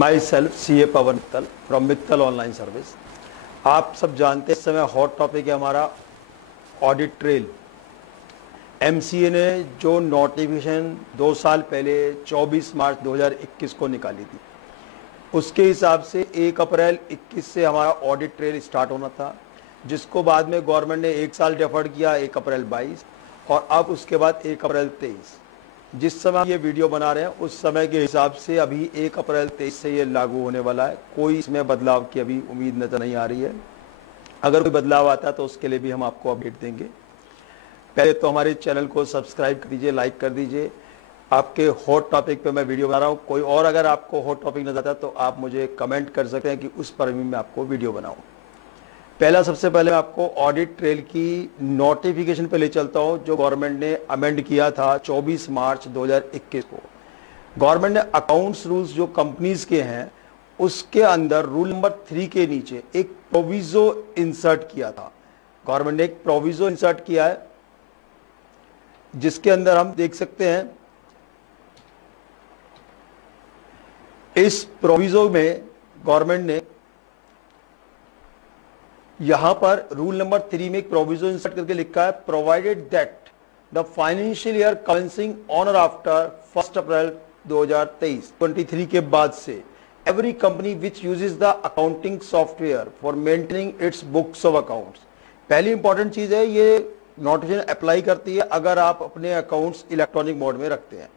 My self CA Pawan Mittal from Mittal online service. आप सब जानते हैं इस समय हॉट टॉपिक है हमारा ऑडिट ट्रेल। MCA ने जो नोटिफिकेशन 2 साल पहले 24 मार्च 2021 को निकाली थी, उसके हिसाब से 1 अप्रैल 21 से हमारा ऑडिट ट्रेल स्टार्ट होना था, जिसको बाद में गवर्नमेंट ने 1 साल डेफर्ड किया 1 अप्रैल 22 और अब उसके बाद 1 अप्रैल 23। जिस समय ये वीडियो बना रहे हैं उस समय के हिसाब से अभी 1 अप्रैल 23 से ये लागू होने वाला है। कोई इसमें बदलाव की अभी उम्मीद नजर नहीं आ रही है। अगर कोई बदलाव आता है तो उसके लिए भी हम आपको अपडेट देंगे। पहले तो हमारे चैनल को सब्सक्राइब कर दीजिए, लाइक कर दीजिए। आपके हॉट टॉपिक पे मैं वीडियो बना रहा हूँ। कोई और अगर आपको हॉट टॉपिक नजर आता है तो आप मुझे कमेंट कर सकते हैं कि उस पर भी मैं आपको वीडियो बनाऊँ। सबसे पहले मैं आपको ऑडिट ट्रेल की नोटिफिकेशन पे ले चलता हूं, जो गवर्नमेंट ने अमेंड किया था 24 मार्च 2021 को। गवर्नमेंट ने अकाउंट्स रूल्स जो कंपनीज के हैं उसके अंदर रूल नंबर 3 के नीचे एक प्रोविजो इंसर्ट किया था। गवर्नमेंट ने एक प्रोविजो इंसर्ट किया है, जिसके अंदर हम देख सकते हैं इस प्रोविजो में गवर्नमेंट ने यहां पर रूल नंबर 3 में एक प्रोविजन इंसर्ट करके लिखा है, provided that the financial year commencing on और आफ्टर 1 अप्रैल 2023 के बाद से every company which uses the accounting software for maintaining it's books of accounts. पहली इंपॉर्टेंट चीज है, ये नोटिफिकेशन अप्लाई करती है अगर आप अपने अकाउंट्स इलेक्ट्रॉनिक मोड में रखते हैं,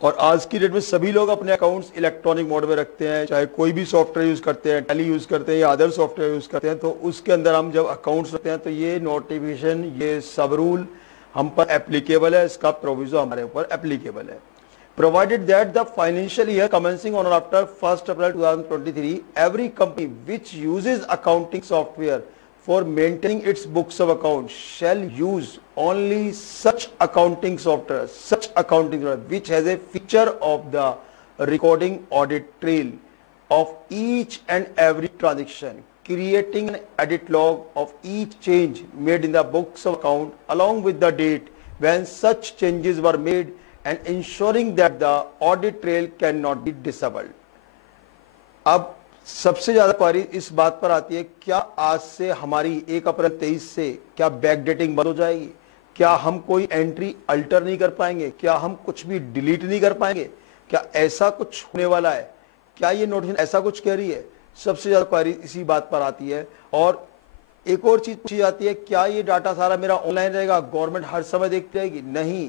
और आज की डेट में सभी लोग अपने अकाउंट्स इलेक्ट्रॉनिक मोड में रखते हैं, चाहे कोई भी सॉफ्टवेयर यूज करते हैं, टैली यूज करते हैं या अदर सॉफ्टवेयर यूज करते हैं। तो उसके अंदर हम जब अकाउंट्स रखते हैं तो ये नोटिफिकेशन, ये सब रूल हम पर एप्लीकेबल है, इसका प्रोविजो हमारे ऊपर एप्लीकेबल है। Provided that the financial year commencing on और after 1 April 2023 every company which uses accounting software for maintaining its books of account shall use only such accounting software which has a feature of the recording audit trail of each and every transaction, creating an edit log of each change made in the books of account along with the date when such changes were made and ensuring that the audit trail cannot be disabled। अब सबसे ज्यादा क्वारी इस बात पर आती है, क्या आज से हमारी 1 अप्रैल 23 से क्या बैकडेटिंग बंद हो जाएगी? क्या हम कोई एंट्री अल्टर नहीं कर पाएंगे? क्या हम कुछ भी डिलीट नहीं कर पाएंगे? क्या ऐसा कुछ होने वाला है? क्या ये नोटिफिकेशन ऐसा कुछ कह रही है? सबसे ज्यादा क्वारी इसी बात पर आती है। और एक और चीज पूछी जाती है, क्या ये डाटा सारा मेरा ऑनलाइन रहेगा, गवर्नमेंट हर समय देखती रहेगी? नहीं,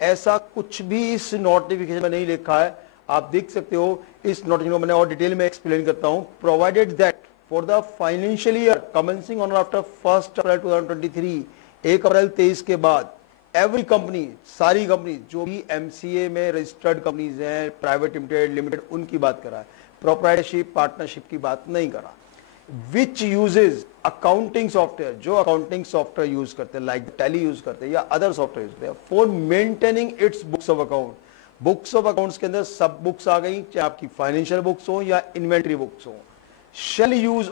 ऐसा कुछ भी इस नोटिफिकेशन में नहीं लिखा है। आप देख सकते हो इस नोटिफिकेशन को मैंने और डिटेल में एक्सप्लेन करता हूं। Provided that for the financial year commencing on after 1 April 2023 1 अप्रैल 23 के बाद एवरी कंपनी, सारी कंपनी जो भी MCA में रजिस्टर्ड कंपनीज हैं, प्राइवेट लिमिटेड, उनकी बात कर रहा है, प्रोप्राइटरशिप पार्टनरशिप की बात नहीं कर रहा, विच यूजेज अकाउंटिंग सॉफ्टवेयर, जो अकाउंटिंग सॉफ्टवेयर यूज करते हैं लाइक टैली यूज करते हैं या अदर सॉफ्टवेयर यूज करते हैं, for maintaining it's books of account. Books of accounts के अंदर सब बुक्स आ गई, चाहे आपकी फाइनेंशियल बुक्स हो या इन्वेंट्री बुक्स हो। शेल यूज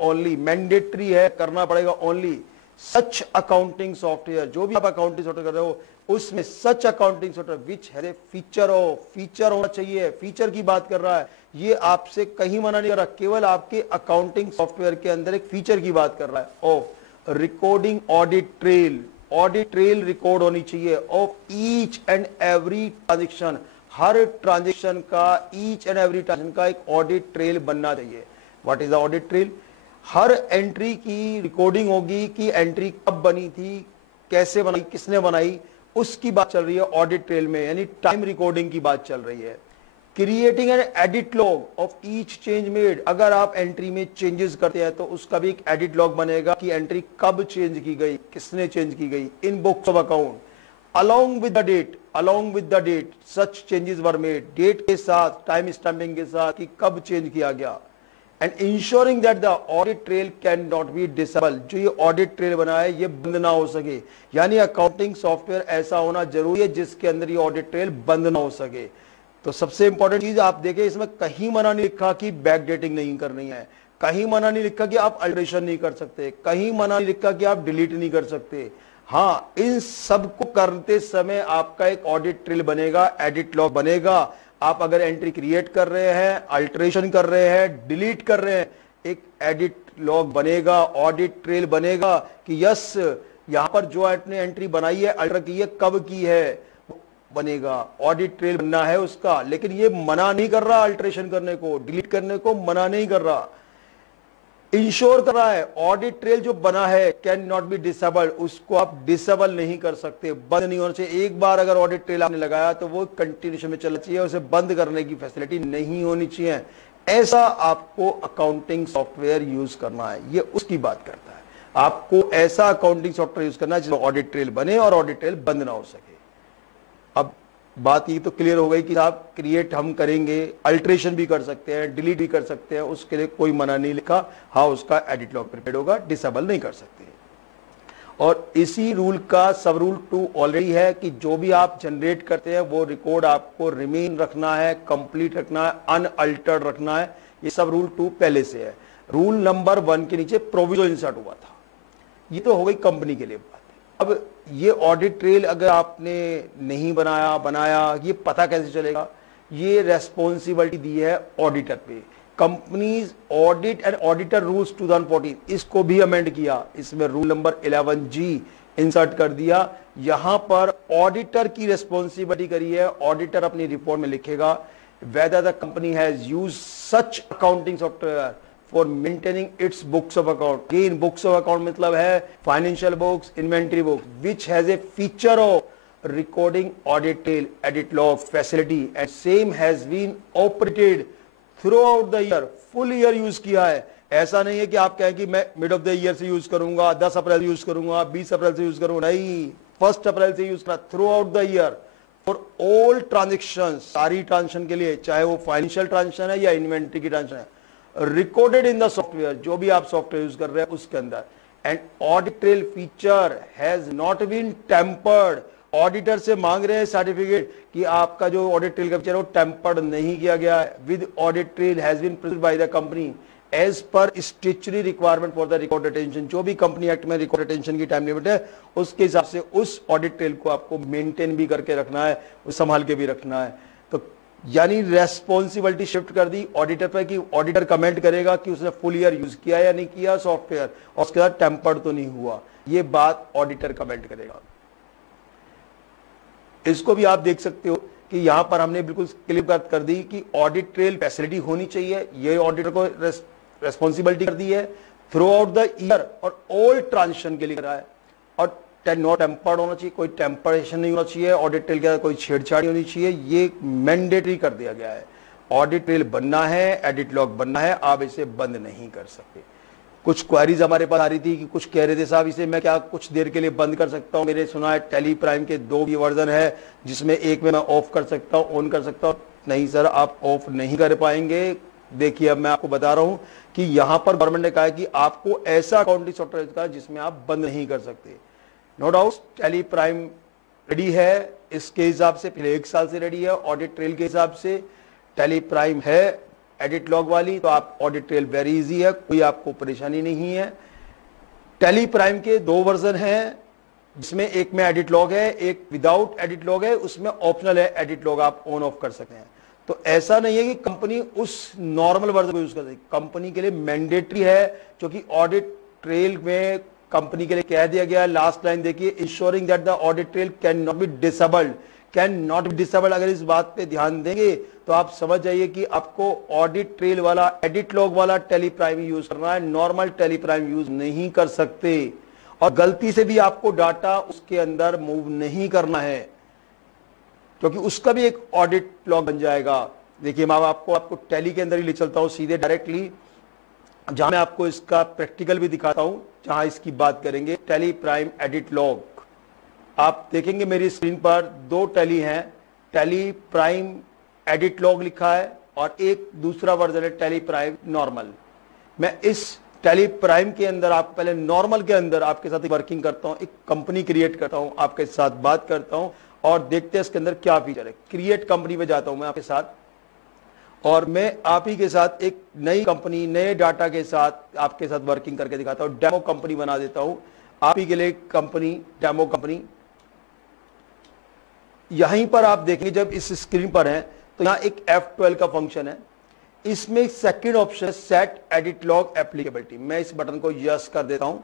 ओनली, मैंडेटरी है, करना पड़ेगा ओनली सच अकाउंटिंग सॉफ्टवेयर, जो भी आप अकाउंटिंग सॉफ्टवेयर कर रहे हो उसमें such accounting software which has a feature होना चाहिए। फीचर की बात कर रहा है, ये आपसे कहीं मना नहीं कर रहा, केवल आपके अकाउंटिंग सॉफ्टवेयर के अंदर एक फीचर की बात कर रहा है of recording audit trail record होनी चाहिए of each and every transaction. Her transaction का, ईच एंड एवरी ट्रांजेक्शन का एक ऑडिट ट्रेल बनना चाहिए। What is the audit trail? Her entry की रिकॉर्डिंग होगी कि एंट्री कब बनी थी, कैसे बनाई, किसने बनाई, उसकी बात चल रही है ऑडिट ट्रेल में, यानी टाइम रिकॉर्डिंग की बात चल रही है। Creating an edit log of each change made, अगर आप एंट्री में चेंजेस करते हैं तो उसका भी एक एडिट लॉग बनेगा कि एंट्री कब चेंज की गई, किसने चेंज की गई, in books of account along with the date such changes were made, date के साथ, टाइम स्टैंपिंग के साथ कि कब चेंज किया गया, and ensuring that the audit trail can not be disable, जो ये ऑडिट ट्रेल बना है ये बंद ना हो सके। यानी अकाउंटिंग सॉफ्टवेयर ऐसा होना जरूरी है जिसके अंदर ये ऑडिट ट्रेल बंद ना हो सके। तो सबसे इंपॉर्टेंट चीज आप देखें, इसमें कहीं मना नहीं लिखा कि बैक डेटिंग नहीं करनी है, कहीं मना नहीं लिखा कि आप अल्टरेशन नहीं कर सकते, कहीं मना नहीं लिखा कि आप डिलीट नहीं कर सकते। हाँ, इन सब को करते समय आपका एक ऑडिट ट्रेल बनेगा, एडिट लॉग बनेगा, आप अगर एंट्री क्रिएट कर रहे हैं, अल्टरेशन कर रहे हैं, डिलीट कर रहे हैं, एक एडिट लॉग बनेगा, ऑडिट ट्रेल बनेगा कि यस यहां पर जो आपने एंट्री बनाई है, अल्टर की है, कब की है, बनेगा। ऑडिट ट्रेल बनना है उसका, लेकिन ये मना नहीं कर रहा अल्टरेशन करने को, डिलीट करने को मना नहीं कर रहा, इंश्योर कर रहा है ऑडिट ट्रेल जो बना है कैन नॉट बी डिसेबल, उसको आप डिसेबल नहीं कर सकते, बंद नहीं होना चाहिए। एक बार अगर ऑडिट ट्रेल आपने लगाया तो वो कंटिन्यूशन में चलना चाहिए, उसे बंद करने की फैसिलिटी नहीं होनी चाहिए। ऐसा आपको अकाउंटिंग सॉफ्टवेयर यूज करना है, ये उसकी बात करता है। आपको ऐसा अकाउंटिंग सॉफ्टवेयर यूज करना है जिसमें ऑडिट ट्रेल बने और ऑडिट ट्रेल बंद ना हो सके। अब बात ये तो क्लियर हो गई कि आप क्रिएट हम करेंगे, अल्टरेशन भी कर सकते हैं, डिलीट भी कर सकते हैं, उसके लिए कोई मना नहीं लिखा। हाँ, उसका एडिट लॉग प्रिपेयर्ड होगा, डिसेबल नहीं कर सकते। और इसी रूल का सब रूल 2 ऑलरेडी है कि जो भी आप जनरेट करते हैं वो रिकॉर्ड आपको रिमेन रखना है, कंप्लीट रखना है, अनअल्टर्ड रखना है। ये सब रूल 2 पहले से है। रूल नंबर 1 के नीचे प्रोविजो इंसर्ट हुआ था। ये तो हो गई कंपनी के लिए बात। अब ये ऑडिट ट्रेल अगर आपने नहीं बनाया ये पता कैसे चलेगा? ये रेस्पॉन्सिबिलिटी दी है ऑडिटर पे। Companies audit and auditor rules 2014 इसको भी अमेंड किया, इसमें रूल नंबर 11G इंसर्ट कर दिया। यहां पर ऑडिटर की रेस्पॉन्सिबिलिटी करी है। ऑडिटर अपनी रिपोर्ट में लिखेगा whether the company has used such accounting software for maintaining its books of account. Again, books of account मतलब है financial books, inventory books, which has a feature of recording audit trail, edit log facility, and same has been operated throughout the year. Full year use किया है। ऐसा नहीं है कि आप कहें कि मैं मिड ऑफ द ईयर से यूज करूंगा, 10 अप्रैल यूज करूंगा, 20 अप्रैल से यूज करूंगा, नहीं, 1 अप्रैल से यूज करना through out the year for all transaction, सारी ट्रांजेक्शन के लिए, चाहे वो फाइनेंशियल ट्रांजेक्शन है या इन्वेंट्री की ट्रांजेक्शन है, रिकॉर्डेड इन द सॉफ्टवेयर, जो भी आप सॉफ्टवेयर यूज कर रहे हैं उसके अंदर। And audit trail feature has not been tampered. Auditor से मांग रहे हैं सर्टिफिकेट कि आपका जो ऑडिट ट्रेल का फीचर है वो टेम्पर्ड नहीं किया गया है। With audit trail has been produced by the company as per statutory requirement for the record attention. जो भी कंपनी एक्ट में रिकॉर्ड अटेंशन की टाइम लिमिट है उसके हिसाब से उस ऑडिट ट्रेल को आपको मेंटेन भी करके रखना है, संभाल के भी रखना है। तो यानी रेस्पॉन्सिबिलिटी शिफ्ट कर दी ऑडिटर पर कि ऑडिटर कमेंट करेगा कि उसने फुल ईयर यूज किया या नहीं किया सॉफ्टवेयर, और उसके बाद टेम्पर्ड तो नहीं हुआ, ये बात ऑडिटर कमेंट करेगा। इसको भी आप देख सकते हो कि यहां पर हमने बिल्कुल क्लियर कर दी कि ऑडिट ट्रेल फैसिलिटी होनी चाहिए, ये ऑडिटर को रेस्पॉन्सिबिलिटी कर दी है थ्रू आउट द ईयर और ऑल ट्रांजेक्शन के लिए करा है। और नॉट टेम्पर्ड होना चाहिए, कोई टेम्परेशन नहीं होना चाहिए, ऑडिट ट्रेल के कोई छेड़छाड़ होनी चाहिए, ये मैंडेटरी कर दिया गया है। ऑडिट ट्रेल बनना है, एडिट लॉग बनना है, आप इसे बंद नहीं कर सकते। कुछ क्वेरीज हमारे पास आ रही थी कि कुछ कह रहे थे साहब इसे मैं क्या कुछ देर के लिए बंद कर सकता हूं? मेरे सुना है टेली प्राइम के 2 वर्जन है जिसमें एक में मैं ऑफ कर सकता हूं, ऑन कर सकता हूं। नहीं सर, आप ऑफ नहीं कर पाएंगे। देखिए अब मैं आपको बता रहा हूं कि यहां पर गवर्नमेंट ने कहा है कि आपको ऐसा अकाउंटिंग सॉफ्टवेयर का जिसमें आप बंद नहीं कर सकते। No doubt Tally Prime ready है, इसके हिसाब से पिछले 1 साल से रेडी है। ऑडिट ट्रेल के हिसाब से टेली प्राइम है एडिट लॉग वाली, तो आप ऑडिट ट्रेल वेरी इजी है, कोई आपको परेशानी नहीं है। टेली प्राइम के 2 वर्जन हैं जिसमें एक में एडिट लॉग है, एक विदाउट एडिट लॉग है, उसमें ऑप्शनल है एडिट लॉग, आप ऑन ऑफ कर सकते हैं। तो ऐसा नहीं है कि कंपनी उस नॉर्मल वर्जन को यूज कर सकती, कंपनी के लिए मैंडेटरी है, क्योंकि ऑडिट ट्रेल में कंपनी के लिए कह दिया गया, लास्ट लाइन देखिए, ensuring that the audit trail can not be disabled, can not be disabled. अगर इस बात पे ध्यान देंगे तो आप समझ जाइए कि आपको ऑडिट ट्रेल वाला एडिट लॉग वाला टेली प्राइम यूज करना है, नॉर्मल टेली प्राइम यूज नहीं कर सकते। और गलती से भी आपको डाटा उसके अंदर मूव नहीं करना है, क्योंकि उसका भी एक ऑडिट लॉग बन जाएगा। देखिए मैं आपको टेली के अंदर ही ले चलता हूं सीधे डायरेक्टली, जहां मैं आपको इसका प्रैक्टिकल भी दिखाता हूं, जहां इसकी बात करेंगे। टेली प्राइम एडिट लॉग आप देखेंगे मेरी स्क्रीन पर 2 टेली हैं, टेली प्राइम एडिट लॉग लिखा है और एक दूसरा वर्जन है टेली प्राइम नॉर्मल। मैं इस टेली प्राइम के अंदर आप पहले नॉर्मल के अंदर आपके साथ वर्किंग करता हूं, एक कंपनी क्रिएट करता हूं, आपके साथ बात करता हूं और देखते हैं इसके अंदर क्या फीचर है। क्रिएट कंपनी पे जाता हूं मैं आपके साथ, और मैं आप ही के साथ एक नई कंपनी नए डाटा के साथ आपके साथ वर्किंग करके दिखाता हूं। डेमो कंपनी बना देता हूं आप ही के लिए, कंपनी डेमो कंपनी। यहीं पर आप देखेंगे जब इस स्क्रीन पर है तो यहाँ एक F12 का फंक्शन है। इसमें सेकंड ऑप्शन है सेट एडिट लॉग एप्लीकेबिलिटी। मैं इस बटन को यस कर देता हूं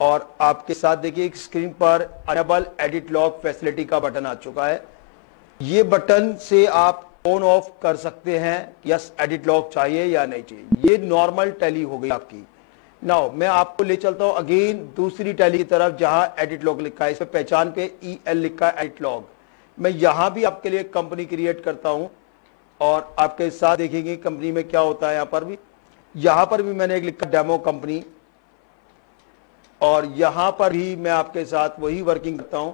और आपके साथ देखिए एक स्क्रीन पर अनेबल एडिट लॉग फैसिलिटी का बटन आ चुका है। ये बटन से आप ऑन ऑफ कर सकते हैं, यस एडिट लॉग चाहिए या नहीं चाहिए। ये नॉर्मल टैली हो गई आपकी। नाउ मैं आपको ले चलता हूं अगेन दूसरी टैली की तरफ जहां एडिट लॉग लिखा है, इस पे पहचान पे EL लिखा है एडिट लॉग। मैं यहां भी आपके लिए कंपनी क्रिएट करता हूं और आपके साथ देखेंगे कंपनी में क्या होता है। यहां पर भी मैंने एक लिखा डेमो कंपनी और यहां पर भी मैं आपके साथ वही वर्किंग करता हूं।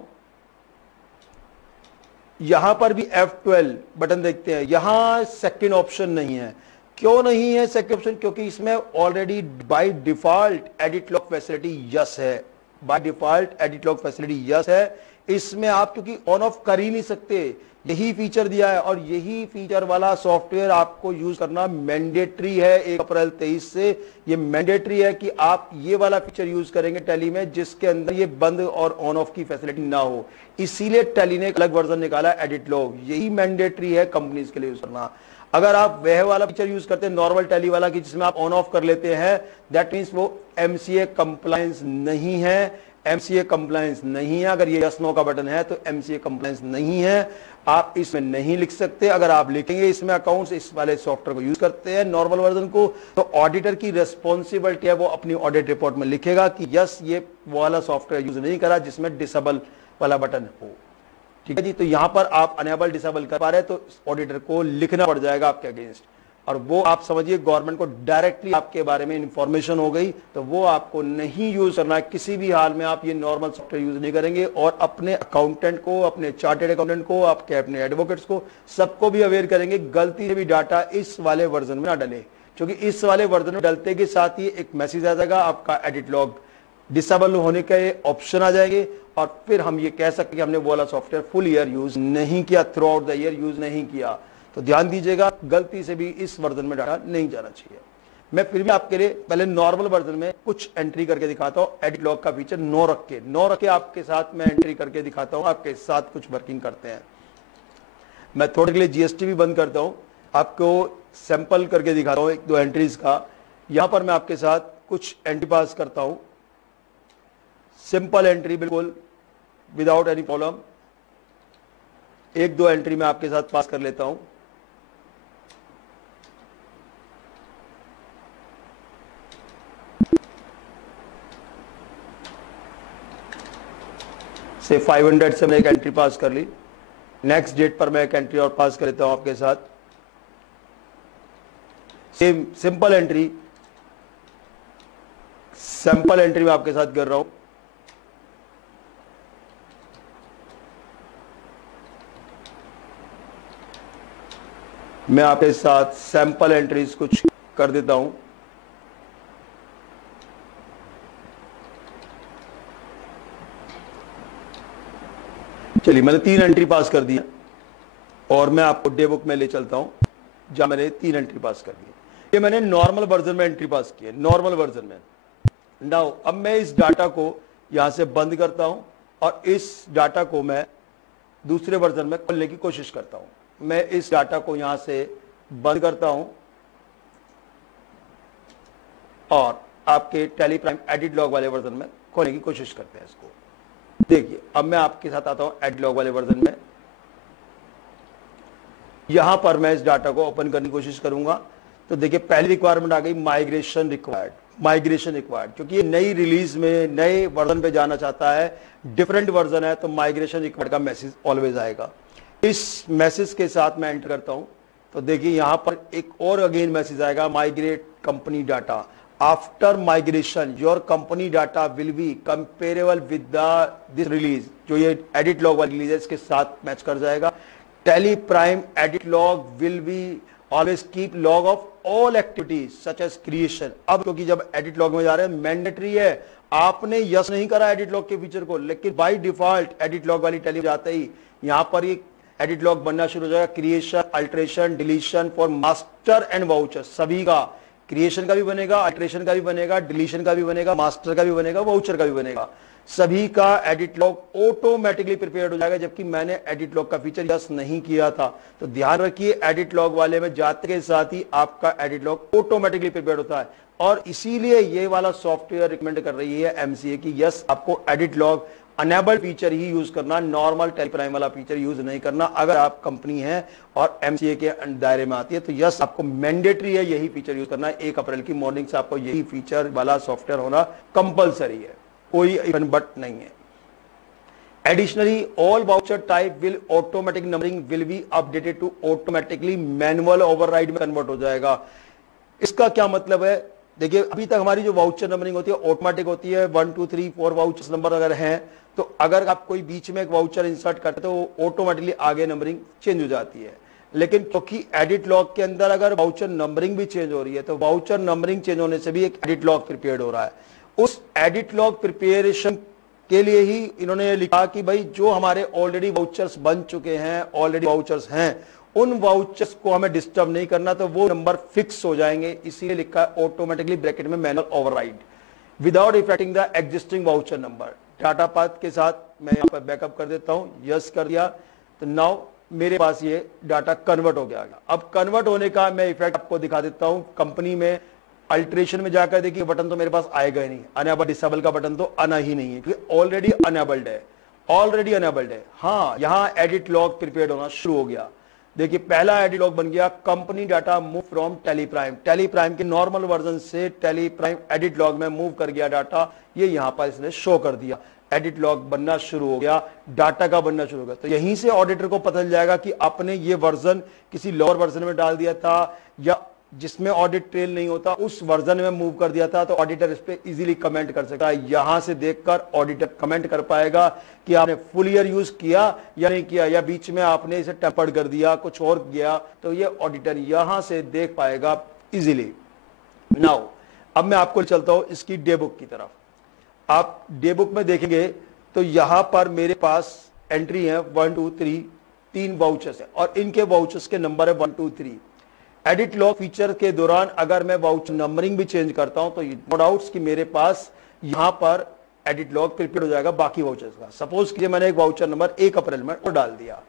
यहां पर भी F12 बटन देखते हैं, यहां सेकंड ऑप्शन नहीं है। क्यों नहीं है सेकंड ऑप्शन? क्योंकि इसमें already by default edit log facility yes है। By default edit log facility yes है। इसमें आप क्योंकि ऑन ऑफ कर ही नहीं सकते, यही फीचर दिया है और यही फीचर वाला सॉफ्टवेयर आपको यूज करना मैंडेटरी है 1 अप्रैल 23 से। ये मैंडेटरी है कि आप ये वाला फीचर यूज करेंगे टैली में जिसके अंदर ये बंद और ऑन ऑफ की फैसिलिटी ना हो। इसीलिए टैली ने एक अलग वर्जन निकाला एडिट लॉग। यही मैंडेटरी है कंपनीज के लिए यूज करना। अगर आप वह वाला फीचर यूज करते हैं नॉर्मल टैली वाला कि जिसमें आप ऑन ऑफ कर लेते हैं, दैट मीन्स वो MCA कंप्लायंस नहीं है। MCA कंप्लायंस नहीं है। अगर ये यस नो का बटन है तो MCA कंप्लायंस नहीं है, आप इसमें नहीं लिख सकते। अगर आप लिखेंगे इसमें अकाउंट्स इस वाले सॉफ्टवेयर को यूज करते हैं नॉर्मल वर्जन को, तो ऑडिटर की रेस्पॉन्सिबिलिटी है वो अपनी ऑडिट रिपोर्ट में लिखेगा कि यस ये वाला सॉफ्टवेयर यूज नहीं करा जिसमें डिसेबल वाला बटन हो। ठीक है जी। तो यहां पर आप अनेबल डिसेबल कर पा रहे हैं तो ऑडिटर को लिखना पड़ जाएगा आपके अगेंस्ट, और वो आप समझिए गवर्नमेंट को डायरेक्टली आपके बारे में इंफॉर्मेशन हो गई, तो वो आपको नहीं यूज करना है। किसी भी हाल में आप ये नॉर्मल सॉफ्टवेयर यूज नहीं करेंगे। और अपने अकाउंटेंट को, अपने चार्टेड अकाउंटेंट को, आपके अपने एडवोकेट्स को, सबको भी अवेयर करेंगे गलती से भी डाटा इस वाले वर्जन में ना डले, क्योंकि इस वाले वर्जन में डलते के साथ ही एक मैसेज आ जाएगा, आपका एडिट लॉग डिसेबल होने के ऑप्शन आ जाएंगे और फिर हम ये कह सकते हैं कि हमने वो वाला सॉफ्टवेयर फुल ईयर यूज नहीं किया, through out the year use नहीं किया। तो ध्यान दीजिएगा गलती से भी इस वर्जन में डाटा नहीं जाना चाहिए। मैं फिर भी आपके लिए पहले नॉर्मल वर्जन में कुछ एंट्री करके दिखाता हूं। एडिट लॉग का फीचर नो रख के आपके साथ मैं एंट्री करके दिखाता हूं, आपके साथ कुछ वर्किंग करते हैं। मैं थोड़े के लिए GST भी बंद करता हूं, आपको सैंपल करके दिखाता हूं 1-2 एंट्रीज का। यहां पर मैं आपके साथ कुछ एंट्री पास करता हूं, सिंपल एंट्री बिल्कुल विदाउट एनी प्रॉब्लम। 1-2 एंट्री मैं आपके साथ पास कर लेता हूं। से 500 से मैं एक एंट्री पास कर ली। नेक्स्ट डेट पर मैं एक एंट्री और पास कर लेता हूं आपके साथ। Same simple entry, sample entry मैं आपके साथ कर रहा हूं। मैं आपके साथ सैंपल एंट्रीज कुछ कर देता हूं। चलिए मैंने 3 एंट्री पास कर दी और मैं आपको डे बुक में ले चलता हूं जहां मैंने 3 एंट्री पास कर दी। ये मैंने नॉर्मल वर्जन में एंट्री पास की है, नॉर्मल वर्जन में। नाउ अब मैं इस डाटा को यहां से बंद करता हूं और इस डाटा को मैं दूसरे वर्जन में खोलने की कोशिश करता हूं। मैं इस डाटा को यहां से बंद करता हूं और आपके टैली प्राइम एडिट लॉग वाले वर्जन में खोलने की कोशिश करते हैं इसको। देखिए अब मैं आपके साथ आता हूं एडिट लॉग वाले वर्जन में। यहां पर मैं इस डाटा को ओपन करने की कोशिश करूंगा तो देखिए पहली रिक्वायरमेंट आ गई, माइग्रेशन रिक्वायर्ड। माइग्रेशन रिक्वायर्ड क्योंकि ये नई रिलीज में नए वर्जन पे जाना चाहता है, डिफरेंट वर्जन है, तो माइग्रेशन रिक्वायर्ड का मैसेज ऑलवेज आएगा। इस मैसेज के साथ मैं एंटर करता हूं तो देखिए यहां पर एक और अगेन मैसेज आएगा, migrate company data. After migration your company data will be comparable with this release. जो ये एडिट लॉग वाली रिलीज है इसके साथ मैच कर जाएगा। Tally Prime edit log will be always keep log of all activities such as creation. अब क्योंकि जब एडिट लॉग में जा रहे हैं मैंडेटरी है, आपने यस नहीं करा एडिट लॉग के फीचर को, लेकिन बाय डिफॉल्ट एडिट लॉग वाली टैली जाते ही यहां पर ये एडिट लॉग बनना शुरू हो जाएगा। Creation, alteration, deletion for master and voucher, सभी का क्रिएशन का भी बनेगा, अल्टरेशन का भी बनेगा, डिलीशन का भी बनेगा, मास्टर का भी बनेगा, वाउचर का भी बनेगा। सभी का एडिट लॉग ऑटोमेटिकली प्रिपेयर हो जाएगा, जबकि मैंने एडिट लॉग का फीचर यस नहीं किया था। तो ध्यान रखिए, एडिट लॉग वाले में जाते के साथ ही आपका एडिट लॉग ऑटोमेटिकली प्रिपेयर होता है, और इसीलिए ये वाला सॉफ्टवेयर रिकमेंड कर रही है एमसीए की यस आपको एडिट लॉग अनेबल्ड फीचर ही यूज करना, नॉर्मल टैली प्राइम वाला फीचर यूज नहीं करना। अगर आप कंपनी है और एमसीए के दायरे में आती है तो यस आपको मैंडेटरी है यही फीचर यूज करना है। 1 अप्रैल की मॉर्निंग से आपको यही फीचर वाला सॉफ्टवेयर होना कंपलसरी है, कोई इवन बट नहीं है। Additionally all voucher type will automatic numbering will be updated to automatically manual override में कन्वर्ट हो जाएगा। इसका क्या मतलब है, देखिए अभी तक हमारी जो वाउचर नंबरिंग होती है ऑटोमेटिक होती है। 1 2 3 4 वाउचर्स नंबर अगर हैं तो अगर आप कोई बीच में एक वाउचर इंसर्ट करते तो वो ऑटोमेटिकली आगे नंबरिंग चेंज हो जाती है। लेकिन क्योंकि एडिट लॉग के अंदर अगर वाउचर नंबरिंग भी चेंज हो रही है तो वाउचर नंबरिंग चेंज होने से भी एक एडिट लॉग प्रिपेयर हो रहा है। उस एडिट लॉग प्रिपेरेशन के लिए ही इन्होंने लिखा कि भाई जो हमारे ऑलरेडी वाउचर्स बन चुके हैं, ऑलरेडी वाउचर्स हैं, उन वाउचर्स को हमें डिस्टर्ब नहीं करना, तो वो नंबर फिक्स हो जाएंगे। इसीलिए लिखा है ऑटोमेटिकली ब्रैकेट में manual override without effecting the existing voucher number. Data path के साथ मैं यहाँ पर बैकअप कर देता हूँ, यस कर दिया, तो नाउ मेरे पास ये डाटा कन्वर्ट हो गया। अब कन्वर्ट होने का मैं इफेक्ट आपको दिखा देता हूँ। कंपनी में अल्ट्रेशन में जाकर देखिए बटन तो मेरे पास आएगा ही नहीं, अनेबल डिसेबल का बटन तो आना ही नहीं है क्योंकि ऑलरेडी अनेबल्ड है, ऑलरेडी अनेबल्ड है। हाँ, यहाँ एडिट लॉग प्रिपेयर होना शुरू हो गया। देखिए पहला एडिट लॉग बन गया, company data move from Tally Prime, Tally Prime के नॉर्मल वर्जन से टेली प्राइम एडिट लॉग में मूव कर गया डाटा। ये यहां पर इसने शो कर दिया, एडिट लॉग बनना शुरू हो गया, डाटा का बनना शुरू हो गया। तो यहीं से ऑडिटर को पता चल जाएगा कि आपने ये वर्जन किसी लोअर वर्जन में डाल दिया था या जिसमें ऑडिट ट्रेल नहीं होता उस वर्जन में मूव कर दिया था। तो ऑडिटर इस पे इजीली कमेंट कर सकता है। यहां से देखकर ऑडिटर कमेंट कर पाएगा कि आपने फुल ईयर यूज किया या नहीं किया, या बीच में आपने इसे टेम्पर्ड कर दिया, कुछ और गया, तो ये ऑडिटर यहां से देख पाएगा इजीली। नाउ अब मैं आपको चलता हूं इसकी डे बुक की तरफ। आप डे बुक में देखेंगे तो यहां पर मेरे पास एंट्री है 1 2 3, 3 वाउचर्स है और इनके वाउचर्स के नंबर है 1 2 3। एडिट लॉग फीचर के दौरान अगर मैं वाउचर नंबरिंग भी चेंज करता हूं तो नो डाउट्स कि मेरे पास यहां पर एडिट लॉग प्रिपेयर हो जाएगा बाकी वाउचर्स का। सपोज कीजिए मैंने एक वाउचर नंबर 1 अप्रैल में और डाल दिया,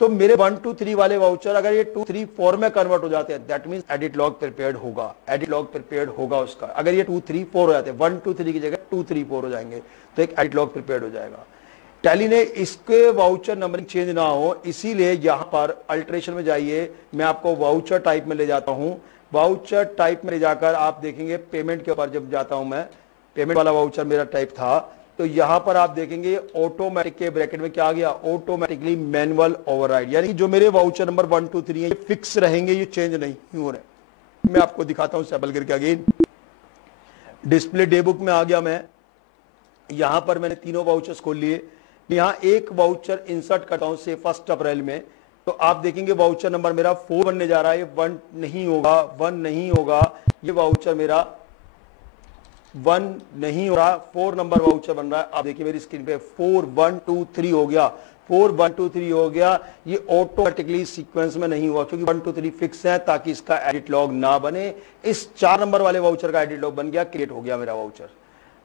तो मेरे 1 2 3 वाले वाउचर अगर ये 2 3 4 में कन्वर्ट हो जाते हैं, that means edit log prepared होगा, एडिट लॉग प्रिपेयर्ड होगा उसका। अगर ये 2 3 4 हो जाते हैं, 1 2 3 की जगह 2 3 4 हो जाएंगे, तो एक एडिट लॉग प्रिपेयर्ड हो जाएगा। टैली ने इसके वाउचर नंबरिंग चेंज ना हो इसीलिए यहां पर अल्टरेशन में जाइए, मैं आपको वाउचर टाइप में ले जाता हूं। वाउचर टाइप में ले जाकर आप देखेंगे पेमेंट के ऊपर जब जाता हूं मैं, पेमेंट वाला वाउचर मेरा टाइप था, तो यहां पर आप देखेंगे ऑटोमेटिक के ब्रैकेट में क्या आ गया, ऑटोमेटिकली मैनुअल ओवरराइड, यानी जो मेरे वाउचर नंबर 1 2 3 है ये फिक्स रहेंगे, ये चेंज नहीं हो रहे। मैं आपको दिखाता हूं सैंपल करके। अगेन डिस्प्ले डे बुक में आ गया मैं, यहां पर मैंने तीनों वाउचर्स खोल लिए। यहां एक वाउचर इंसर्ट करता हूं से 1 अप्रैल में, तो आप देखेंगे वाउचर नंबर मेरा 4 बनने जा रहा है। 1 नहीं होगा, 1 नहीं होगा, ये वाउचर मेरा 1 नहीं हो रहा, 4 नंबर वाउचर बन रहा है। आप देखिए मेरी स्क्रीन पे 4 1 2 3 हो गया, 4 1 2 3 हो गया। ये ऑटोमेटिकली सीक्वेंस में नहीं हुआ क्योंकि 1 2 3 फिक्स है ताकि इसका एडिट लॉग ना बने। इस 4 नंबर वाले वाउचर का एडिट लॉग बन गया, क्रिएट हो गया मेरा वाउचर।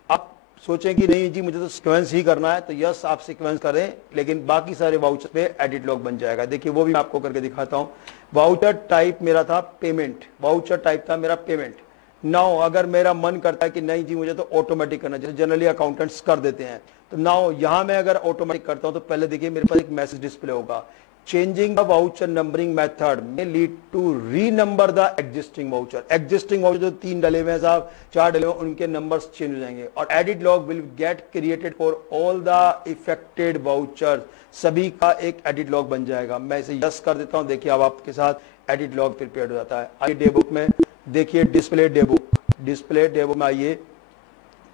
आप सोचें कि नहीं जी मुझे तो सीक्वेंस ही करना है, तो यस आप सीक्वेंस करें, लेकिन बाकी सारे वाउचर पे एडिट लॉग बन जाएगा। देखिए वो भी मैं आपको करके दिखाता हूं। वाउचर टाइप मेरा था पेमेंट, वाउचर टाइप था मेरा पेमेंट। नाउ अगर मेरा मन करता है कि नहीं जी मुझे तो ऑटोमेटिक करना, जैसे जनरली अकाउंटेंट्स कर देते हैं, तो नाउ यहां मैं अगर ऑटोमेटिक करता हूं तो पहले देखिए मेरे पास एक मैसेज डिस्प्ले होगा, changing the voucher numbering method में lead to renumber the existing voucher. Existing voucher जो 3 डले हुए हैं साहब, 4 डले हुए, उनके नंबर्स चेंज हो जाएंगे और edit log will get created for all the affected voucher. सभी का एक एडिट लॉग बन जाएगा। मैं इसे यस कर देता हूं, देखिए अब आपके साथ एडिट लॉग प्रिपेयर हो जाता है। आइए डे बुक में देखिए, display day book, display day book में आइए,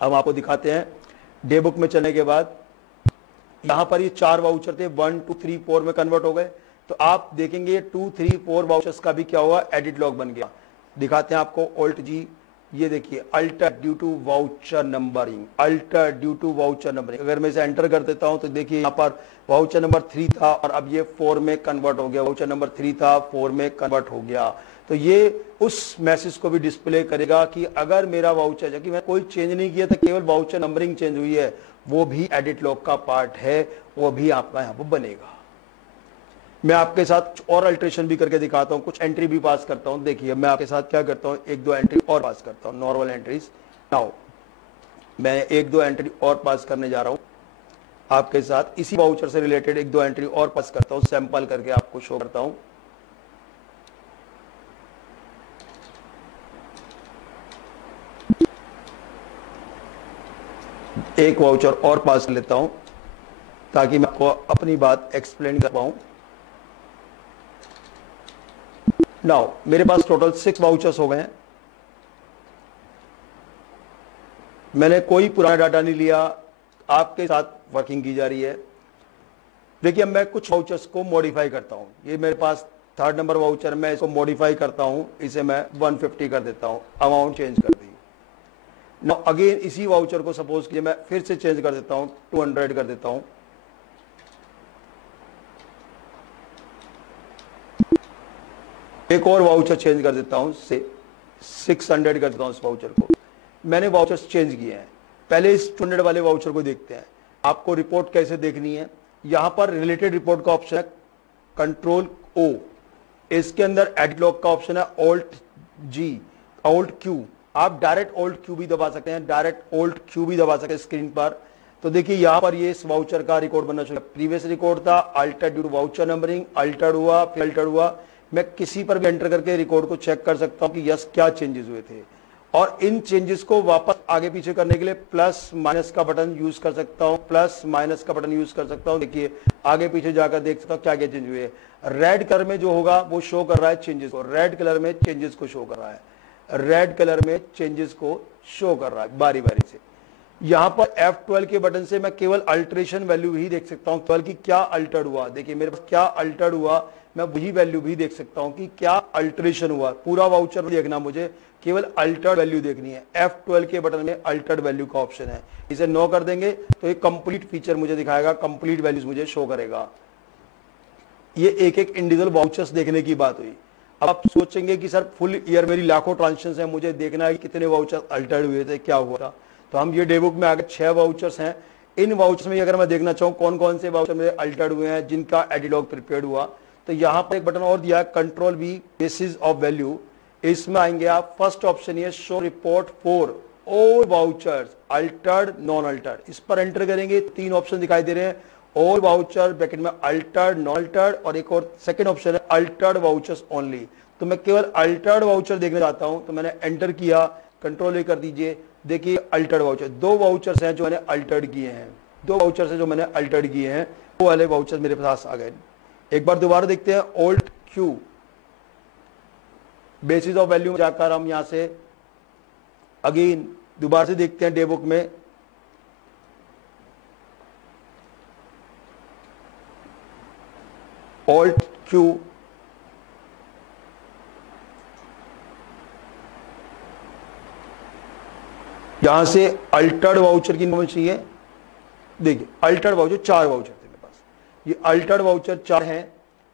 अब आपको दिखाते हैं। डे बुक में चलने के बाद यहां पर ये 4 वाउचर थे, 1 2 3 4 में कन्वर्ट हो गए। तो आप देखेंगे 2 3 4 वाउचर्स का भी क्या हुआ, एडिट लॉग बन गया। दिखाते हैं आपको, ऑल्ट जी, ये देखिए alter due to voucher numbering, alter due to voucher numbering. अगर मैं इसे एंटर कर देता हूं तो देखिए यहाँ पर वाउचर नंबर 3 था और अब ये 4 में कन्वर्ट हो गया। वाउचर नंबर 3 था, 4 में कन्वर्ट हो गया। तो ये उस मैसेज को भी डिस्प्ले करेगा कि अगर मेरा वाउचर, जबकि मैं कोई चेंज नहीं किया था, केवल वाउचर नंबरिंग चेंज हुई है, वो भी एडिट लॉग का पार्ट है, वो भी आपका यहाँ पर बनेगा। मैं आपके साथ और अल्ट्रेशन भी करके दिखाता हूँ, कुछ एंट्री भी पास करता हूँ। देखिए मैं आपके साथ क्या करता हूँ, एक दो एंट्री और पास करता हूँ, नॉर्मल एंट्रीज। नाउ मैं एक दो एंट्री और पास करने जा रहा हूँ आपके साथ, इसी वाउचर से रिलेटेड एक दो एंट्री और पास करता हूँ, सैंपल करके आपको शो करता हूँ। एक वाउचर और पास कर लेता हूं ताकि मैं आपको अपनी बात एक्सप्लेन कर पाऊं। नाउ मेरे पास टोटल 6 वाउचर्स हो गए हैं। मैंने कोई पुराना डाटा नहीं लिया, आपके साथ वर्किंग की जा रही है। देखिए मैं कुछ वाउचर्स को मॉडिफाई करता हूं। ये मेरे पास 3rd नंबर वाउचर, मैं इसको मॉडिफाई करता हूं, इसे मैं 150 कर देता हूं, अमाउंट चेंज कर दी। नाउ अगेन इसी वाउचर को सपोज कीजिए मैं फिर से चेंज कर देता हूं, 200 कर देता हूं। एक और वाउचर चेंज कर देता हूं, से 600 कर देता हूं इस वाउचर को। मैंने वाउचर्स चेंज किए हैं। पहले इस 200 वाले वाउचर को देखते हैं। आपको रिपोर्ट कैसे देखनी है, यहां पर रिलेटेड रिपोर्ट का ऑप्शन है, कंट्रोल ओ, इसके अंदर एडिट लॉग का ऑप्शन है, ऑल्ट जी, ऑल्ट क्यू। आप डायरेक्ट ऑल्ट क्यू भी दबा सकते हैं, डायरेक्ट ऑल्ट क्यू भी दबा सकते हैं स्क्रीन पर। तो देखिए यहां पर ये इस वाउचर का रिकॉर्ड बनना चाहिए। प्रीवियस रिकॉर्ड था, altered due to voucher numbering, altered हुआ, फिर अल्टर्ड हुआ। मैं किसी पर भी एंटर करके रिकॉर्ड को चेक कर सकता हूं कि यस क्या चेंजेस हुए थे, और इन चेंजेस को वापस आगे पीछे करने के लिए प्लस माइनस का बटन यूज कर सकता हूं, प्लस माइनस का बटन यूज कर सकता हूं। देखिए आगे पीछे जाकर देख सकता हूं क्या क्या चेंज हुए। रेड कलर में जो होगा वो शो कर रहा है चेंजेस को, रेड कलर में चेंजेस को शो कर रहा है, रेड कलर में चेंजेस को शो कर रहा है बारी बारी से। यहां पर F12 के बटन से मैं केवल अल्टरेशन वैल्यू ही देख सकता हूं, केवल कि क्या अल्टर्ड हुआ। देखिए मेरे पास क्या अल्टर्ड हुआ, मैं वही वैल्यू भी देख सकता हूं कि क्या अल्टरेशन हुआ। पूरा वाउचर देखना मुझे, केवल अल्टर्ड वैल्यू देखनी है। F12 के बटन में अल्टर्ड वैल्यू का ऑप्शन है, इसे नो कर देंगे तो ये कंप्लीट फीचर मुझे दिखाएगा, कंप्लीट वैल्यूज मुझे शो करेगा। ये एक एक इंडिविजुअल वाउचर्स देखने की बात हुई। अब आप सोचेंगे कि सर फुल ईयर मेरी लाखों ट्रांजेक्शन है, मुझे देखना है कि कितने वाउचर्स अल्टर्ड हुए थे, क्या हुआ था। तो हम ये डे बुक में आगे 6 वाउचर्स हैं। इन वाउचर्स में अगर मैं देखना चाहूँ कौन कौन से वाउचर मेरे अल्टर्ड हुए हैं, जिनका एडिट लॉग प्रिपेयर्ड हुआ, तो यहाँ पर एक बटन और दिया है, control B, basis of value. इसमें आएंगे आप, फर्स्ट ऑप्शन ये show report for all vouchers altered non altered, इस पर एंटर करेंगे। 3 ऑप्शन दिखाई दे रहे हैं, ऑल वाउचर ब्रैकेट में अल्टर्ड नॉन अल्टर्ड, और एक और सेकंड ऑप्शन है अल्टर्ड वाउचर्स ओनली। तो मैं केवल अल्टर्ड वाउचर देखना चाहता हूं, तो मैंने एंटर किया, कंट्रोल ए कर दीजिए। देखिए अल्टर्ड वाउचर, 2 वाउचर्स हैं जो मैंने अल्टर्ड किए हैं, 2 वाउचर्स हैं जो मैंने अल्टर्ड किए हैं, वो वाले वाउचर्स मेरे पास आ गए। एक बार दोबारा देखते हैं, alt Q, basis of value में जाकर हम यहां से अगेन दोबारा से देखते हैं डे बुक में। ऑल्ट क्यू, यहां से अल्टर्ड वाउचर की इन्फॉर्मेशन चाहिए। देखिए अल्टर्ड वाउचर 4 वाउचर थे मेरे पास, ये अल्टर्ड वाउचर 4 हैं,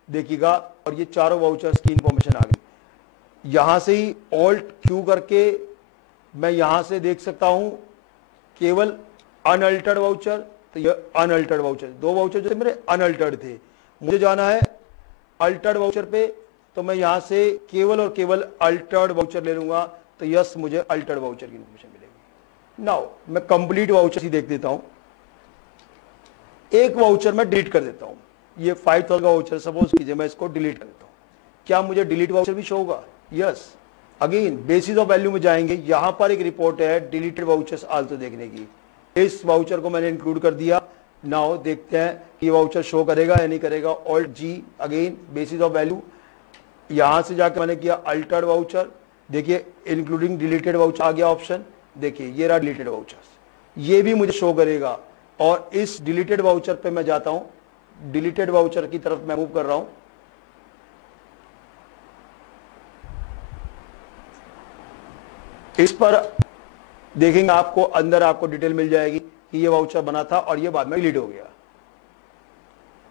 देखिएगा, और ये चारों वाउचर्स की इंफॉर्मेशन आ गई। यहां से ही ऑल्ट क्यू करके मैं यहां से देख सकता हूं केवल अनअल्टर्ड वाउचर, तो ये अनअल्टर्ड वाउचर, 2 वाउचर जो थे मेरे अनअल्टर्ड थे, मुझे जाना है अल्टर्ड वाउचर पे, तो मैं यहां से केवल और केवल अल्टर्ड वाउचर ले लूंगा, तो यस मुझे अल्टर्ड वाउचर की इंफॉर्मेशन मिलेगी। नाउ मैं कंप्लीट वाउचर ही देख देता हूं। एक वाउचर मैं डिलीट कर देता हूं, ये 5000 का वाउचर सपोज कीजिए, मैं इसको डिलीट कर देता हूं। क्या मुझे डिलीट वाउचर भी शो होगा? Yes. Again basis of value में जाएंगे, यहां पर एक रिपोर्ट है डिलीटेड वाउचर्स आल्सो देखने की, इस वाउचर को मैंने इंक्लूड कर दिया। नाउ देखते हैं कि वाउचर शो करेगा या नहीं करेगा। Alt G, again basis of value, यहां से जाकर मैंने किया अल्टर्ड वाउचर, देखिए इंक्लूडिंग डिलीटेड वाउचर आ गया ऑप्शन, देखिए ये रहा डिलीटेड वाउचर्स, ये भी मुझे शो करेगा। और इस डिलीटेड वाउचर पे मैं जाता हूं, डिलीटेड वाउचर की तरफ मैं मूव कर रहा हूं। इस पर देखेंगे आपको अंदर आपको डिटेल मिल जाएगी कि ये वाउचर बना था और ये बाद में डिलीट हो गया,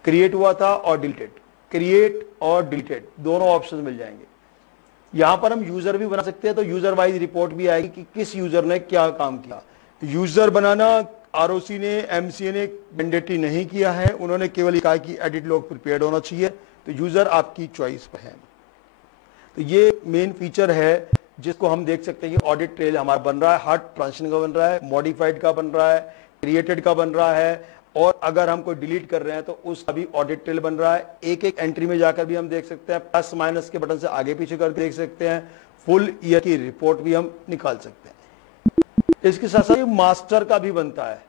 क्रिएट हुआ था और डिलीटेड, क्रिएट और डिलीटेड दोनों ऑप्शन मिल जाएंगे। यहां पर हम यूजर भी बना सकते हैं, तो यूजर वाइज रिपोर्ट भी आएगी कि किस यूजर ने क्या काम किया। यूजर बनाना आरओसी ने, एमसीए ने मैंडेटरी नहीं किया है, उन्होंने केवल कहा कि एडिट लॉग प्रिपेयर्ड होना चाहिए, तो यूजर आपकी चॉइस पर है। तो ये मेन फीचर है जिसको हम देख सकते हैं कि ऑडिट ट्रेल हमारा बन रहा है, हर ट्रांजेक्शन का बन रहा है, मॉडिफाइड का बन रहा है, क्रिएटेड का बन रहा है, और अगर हम कोई डिलीट कर रहे हैं तो उसका भी ऑडिट ट्रेल बन रहा है। एक एक एंट्री में जाकर भी हम देख सकते हैं, प्लस माइनस के बटन से आगे पीछे करके देख सकते हैं, फुल ईयर की रिपोर्ट भी हम निकाल सकते हैं। इसके साथ साथ मास्टर का भी बनता है।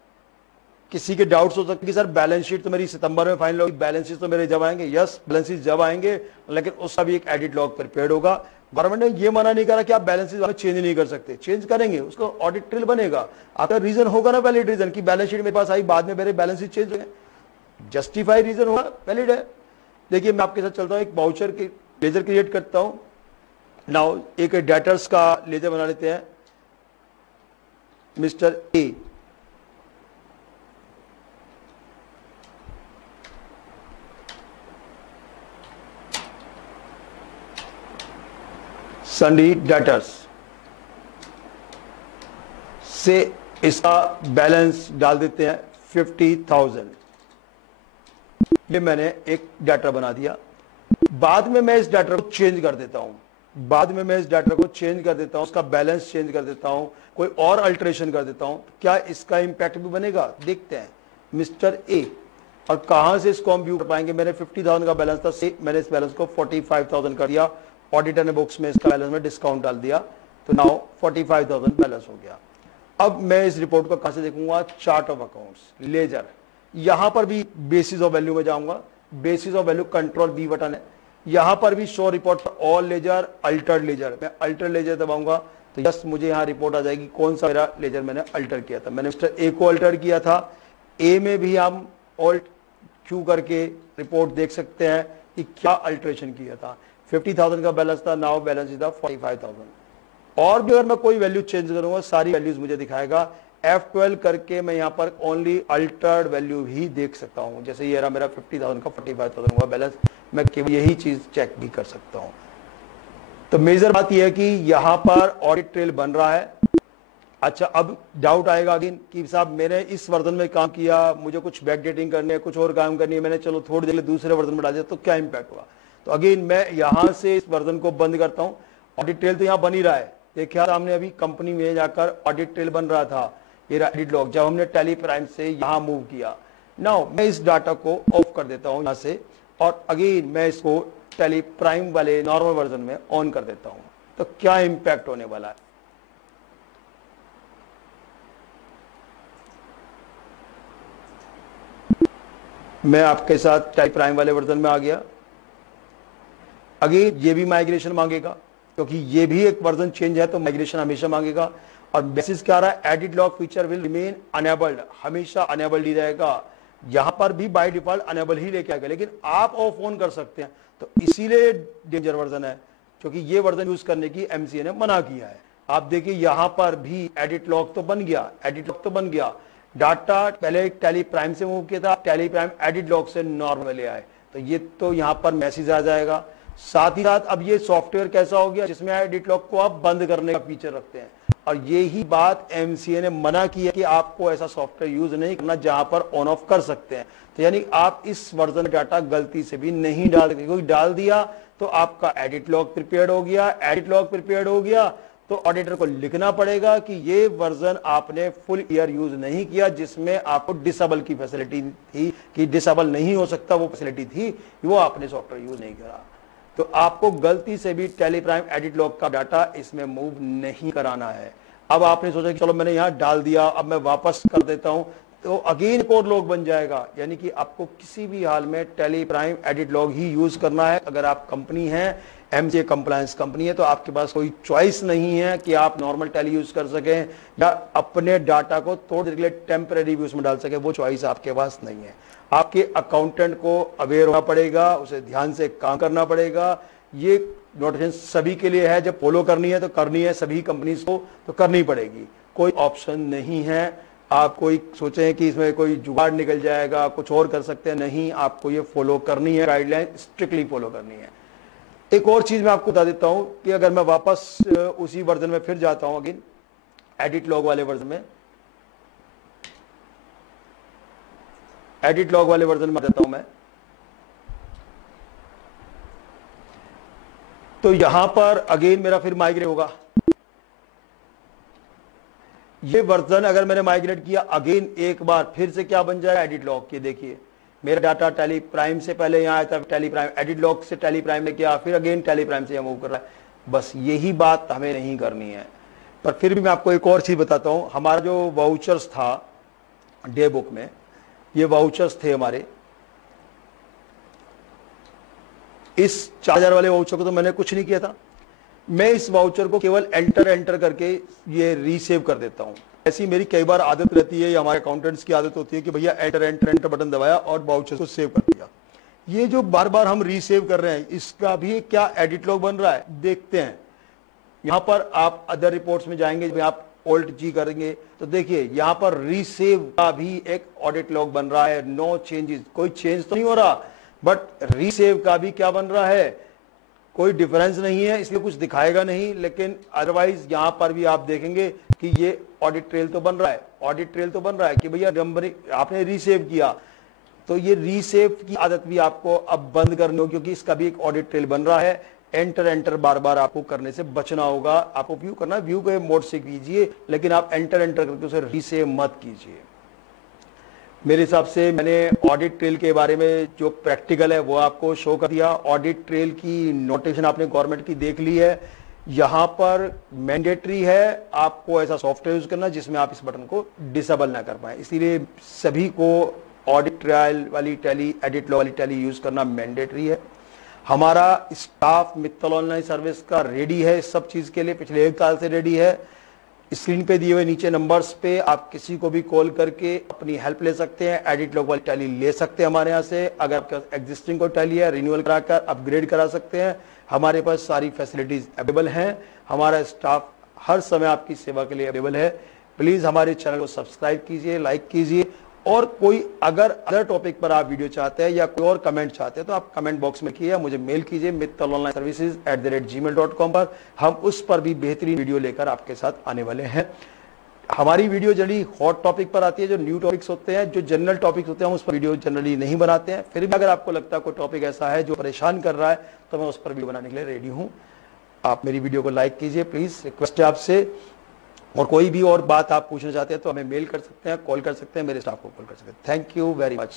किसी के डाउट्स हो सकते हैं कि सर बैलेंस शीट तो मेरी सितंबर में फाइनल होगी, बैलेंस शीट तो मेरे जब आएंगे, यस बैलेंस शीट जब आएंगे, लेकिन उसका भी एक एडिट लॉग प्रिपेयर्ड होगा। गवर्नमेंट ने ये मना नहीं करा कि आप बैलेंस शीट चेंज नहीं कर सकते, चेंज करेंगे, उसका ऑडिट ट्रेल बनेगा। आपका रीजन होगा ना, वैलिड रीजन कि बैलेंस शीट मेरे पास आई, बाद में मेरे बैलेंस शीट चेंज हो गए, जस्टिफाई रीजन होगा, वैलिड है। देखिए मैं आपके साथ चलता हूं, एक वाउचर की लेजर क्रिएट करता हूं। नाउ एक डेटर्स का लेजर बना लेते हैं, मिस्टर ए। सन्डी डेटर्स से इसका बैलेंस डाल देते हैं 50,000। ये मैंने एक डाटा बना दिया। बाद में मैं इस डाटा को चेंज कर देता हूं, उसका बैलेंस चेंज कर देता हूं, कोई और अल्टरेशन कर देता हूं, क्या इसका इंपैक्ट भी बनेगा? देखते हैं। मिस्टर ए, और कहां से इसको हम व्यू कर पाएंगे? मैंने 50,000 का बैलेंस था, मैंने इस बैलेंस को 45,000 कर दिया, ऑडिटर ने बुक्स में इसका बैलेंस में डिस्काउंट डाल दिया, तो नाउ 45,000 बैलेंस हो गया। अब मैं इस रिपोर्ट को कहां से देखूंगा? Chart of accounts, ledger. यहां पर भी बेसिस ऑफ वैल्यू में जाऊंगा, basis of value control B button है, यहां पर भी show report for all ledger, altered ledger. मैं अल्टर लेजर दबाऊंगा तो यस मुझे यहां रिपोर्ट आ जाएगी कौन सा मेरा लेजर मैंने अल्टर किया था। मैंने मिस्टर ए को अल्टर किया था, ए में भी हम ऑल्ट क्यू करके रिपोर्ट देख सकते हैं कि क्या अल्टरेशन किया था। 50,000 का बैलेंस था, नाउ बैलेंस इज 45,000। और भी अगर मैं कोई वैल्यू चेंज करूंगा सारी वैल्यूज मुझे दिखाएगा। F12 करके मैं यहां पर ओनली अल्टर्ड वैल्यू ही देख सकता हूं। जैसे ये रहा मेरा 50,000 का 45,000 हुआ बैलेंस, मैं केवल यही चीज चेक भी कर सकता हूं। तो मेजर बात यह है कि यहां पर ऑडिट ट्रेल बन रहा है। अच्छा, अब डाउट आएगा अगेन कि साहब मैंने इस वर्जन में काम किया, मुझे कुछ बैकडेटिंग करनी है, कुछ और काम करनी है, मैंने चलो थोड़ी देर दूसरे वर्जन में डाल दिया, तो क्या इंपैक्ट हुआ? तो अगेन मैं यहां से इस वर्जन को बंद करता हूं। ऑडिट ट्रेल तो यहां बन ही रहा है, देखिए सामने अभी कंपनी में जाकर ऑडिट ट्रेल बन रहा था, ये एडिट लॉग जब हमने टैली प्राइम से यहां मूव किया। नाउ मैं इस डाटा को ऑफ कर देता हूं यहां से, और अगेन मैं इसको टैली प्राइम वाले नॉर्मल वर्जन में ऑन कर देता हूं। तो क्या इंपैक्ट होने वाला है? मैं आपके साथ टैली प्राइम वाले वर्जन में आ गया। अगेन ये भी माइग्रेशन मांगेगा, क्योंकि ये भी एक वर्जन चेंज है तो माइग्रेशन हमेशा मांगेगा। और बेसिस क्या रहा है? Edit log feature will remain enabled, हमेशा अनेबल्ड ही रहेगा। यहां पर भी बाय डिफॉल्ट अनेबल ही लेके आएगा, लेकिन आप ऑफ ऑन कर सकते हैं। तो इसीलिए डेंजर वर्जन है, क्योंकि ये वर्जन यूज करने की एमसीए ने मना किया है। आप देखिए यहां पर भी एडिट लॉग तो बन गया, डाटा पहले टैली प्राइम से मूव किया था, टैली प्राइम एडिट लॉग से नॉर्मल ले आए, तो ये तो यहां पर मैसेज आ जाएगा। साथ ही साथ अब ये सॉफ्टवेयर कैसा हो गया जिसमें एडिट लॉग को आप बंद करने का फीचर रखते हैं, और यही बात एमसीए ने मना की है कि आपको ऐसा सॉफ्टवेयर यूज नहीं करना जहां पर ऑन ऑफ कर सकते हैं। तो यानी आप इस वर्जन में डाटा गलती से भी नहीं डाल सकते, क्योंकि डाल दिया तो आपका एडिट लॉग प्रिपेयर्ड हो गया, तो ऑडिटर को लिखना पड़ेगा कि ये वर्जन आपने फुल ईयर यूज नहीं किया, जिसमें आपको डिसेबल की फैसिलिटी थी कि डिसेबल नहीं हो सकता, वो फैसिलिटी थी, वो आपने सॉफ्टवेयर यूज नहीं करा। तो आपको गलती से भी टैली प्राइम एडिट लॉग का डाटा इसमें मूव नहीं कराना है। अब आपने सोचा कि चलो मैंने यहां डाल दिया, अब मैं वापस कर देता हूं, तो अगेन एक और लॉग बन जाएगा। यानी कि आपको किसी भी हाल में टैली प्राइम एडिट लॉग ही यूज करना है। अगर आप कंपनी है, एमसीए कंप्लायंस कंपनी है, तो आपके पास कोई चॉइस नहीं है कि आप नॉर्मल टैली यूज कर सकें या अपने डाटा को थोड़ी देर के लिए टेम्परेरी यूज में डाल सके, वो चॉइस आपके पास नहीं है। आपके अकाउंटेंट को अवेयर होना पड़ेगा, उसे ध्यान से काम करना पड़ेगा। ये नोटिफिकेशन सभी के लिए है, जब फॉलो करनी है तो करनी है, सभी कंपनीज को तो करनी पड़ेगी, कोई ऑप्शन नहीं है। आप कोई सोचें कि इसमें कोई जुगाड़ निकल जाएगा, कुछ और कर सकते हैं, नहीं, आपको ये फॉलो करनी है, गाइडलाइन स्ट्रिक्टली फॉलो करनी है। एक और चीज मैं आपको बता देता हूं कि अगर मैं वापस उसी वर्जन में फिर जाता हूं, अगेन एडिट लॉग वाले वर्जन में, एडिट लॉग वाले वर्जन में देता हूं मैं। तो यहां पर अगेन मेरा फिर माइग्रेट होगा। ये वर्जन अगर मैंने माइग्रेट किया अगेन एक बार फिर से क्या बन जाएगा, एडिट लॉग की। देखिए मेरा डाटा टैली प्राइम से पहले यहां आया था, टैली प्राइम एडिट लॉग से टैली प्राइम में किया, फिर अगेन टैली प्राइम से मूव कर रहा है। बस यही बात हमें नहीं करनी है। पर फिर भी मैं आपको एक और चीज बताता हूं। हमारा जो वाउचर्स था डे बुक में, ये वाउचर्स थे हमारे, इस 4000 वाले वाउचर को तो मैंने कुछ नहीं किया था। मैं इस वाउचर को केवल एंटर करके ये रीसेव कर देता हूं। ऐसी मेरी कई बार आदत रहती है, या हमारे अकाउंटेंट्स की आदत होती है कि भैया एंटर बटन दबाया और वाउचर को सेव कर दिया। ये जो बार बार हम रीसेव कर रहे हैं, इसका भी क्या एडिट लॉग बन रहा है, देखते हैं। यहां पर आप अदर रिपोर्ट्स में जाएंगे, आप ऑल्ट जी करेंगे तो देखिए यहां पर रीसेव का भी एक ऑडिट लॉग बन रहा है। नो चेंजेस, कोई चेंज तो नहीं हो रहा, बट रीसेव का भी क्या बन रहा है, कोई डिफरेंस नहीं है, इसलिए कुछ दिखाएगा नहीं। लेकिन अदरवाइज यहां पर भी आप देखेंगे कि ये ऑडिट ट्रेल तो बन रहा है, ऑडिट ट्रेल तो बन रहा है कि भैया नंबर आपने रीसेव किया। तो ये रीसेव की आदत भी आपको अब बंद करनी होगी, क्योंकि इसका भी एक ऑडिट ट्रेल बन रहा है। एंटर बार बार आपको करने से बचना होगा। आपको व्यू करना, व्यू के मोड से कीजिए, लेकिन आप एंटर करके उसे रीसेव मत कीजिए। मेरे हिसाब से मैंने ऑडिट ट्रेल के बारे में जो प्रैक्टिकल है वो आपको शो कर दिया। ऑडिट ट्रेल की नोटेशन आपने गवर्नमेंट की देख ली है। यहां पर मैंडेटरी है आपको ऐसा सॉफ्टवेयर यूज करना जिसमें आप इस बटन को डिसेबल ना कर पाए, इसीलिए सभी को ऑडिट ट्रायल वाली टैली, एडिट लॉग वाली टैली यूज करना मैंडेटरी है। हमारा स्टाफ मित्तल ऑनलाइन सर्विस का रेडी है इस सब चीज के लिए, पिछले 1 साल से रेडी है। स्क्रीन पे दिए हुए नीचे नंबर्स पे आप किसी को भी कॉल करके अपनी हेल्प ले सकते हैं, एडिट लॉग वाली टैली ले सकते हैं हमारे यहाँ से। अगर आपका एग्जिस्टिंग कोई टैली है, रिन्यूअल कराकर अपग्रेड करा सकते हैं। हमारे पास सारी फैसिलिटीज अवेलेबल हैं। हमारा स्टाफ हर समय आपकी सेवा के लिए अवेलेबल है। प्लीज हमारे चैनल को सब्सक्राइब कीजिए, लाइक कीजिए, और कोई अगर अदर टॉपिक पर आप वीडियो चाहते हैं या कोई और कमेंट चाहते हैं तो आप कमेंट बॉक्स में लिखिए, मुझे मेल कीजिए mittalonlineservices@gmail.com पर। हम उस पर भी बेहतरीन वीडियो लेकर आपके साथ आने वाले हैं। हमारी वीडियो जनरली हॉट टॉपिक पर आती है, जो न्यू टॉपिक्स होते हैं, जो जनरल टॉपिक्स होते हैं, हम उस पर वीडियो जनरली नहीं बनाते हैं। फिर भी अगर आपको लगता है कोई टॉपिक ऐसा है जो परेशान कर रहा है तो मैं उस पर वीडियो बनाने के लिए रेडी हूँ। आप मेरी वीडियो को लाइक कीजिए प्लीज, रिक्वेस्ट है आपसे। और कोई भी और बात आप पूछना चाहते हैं तो हमें मेल कर सकते हैं, कॉल कर सकते हैं, मेरे स्टाफ को कॉल कर सकते हैं। Thank you very much.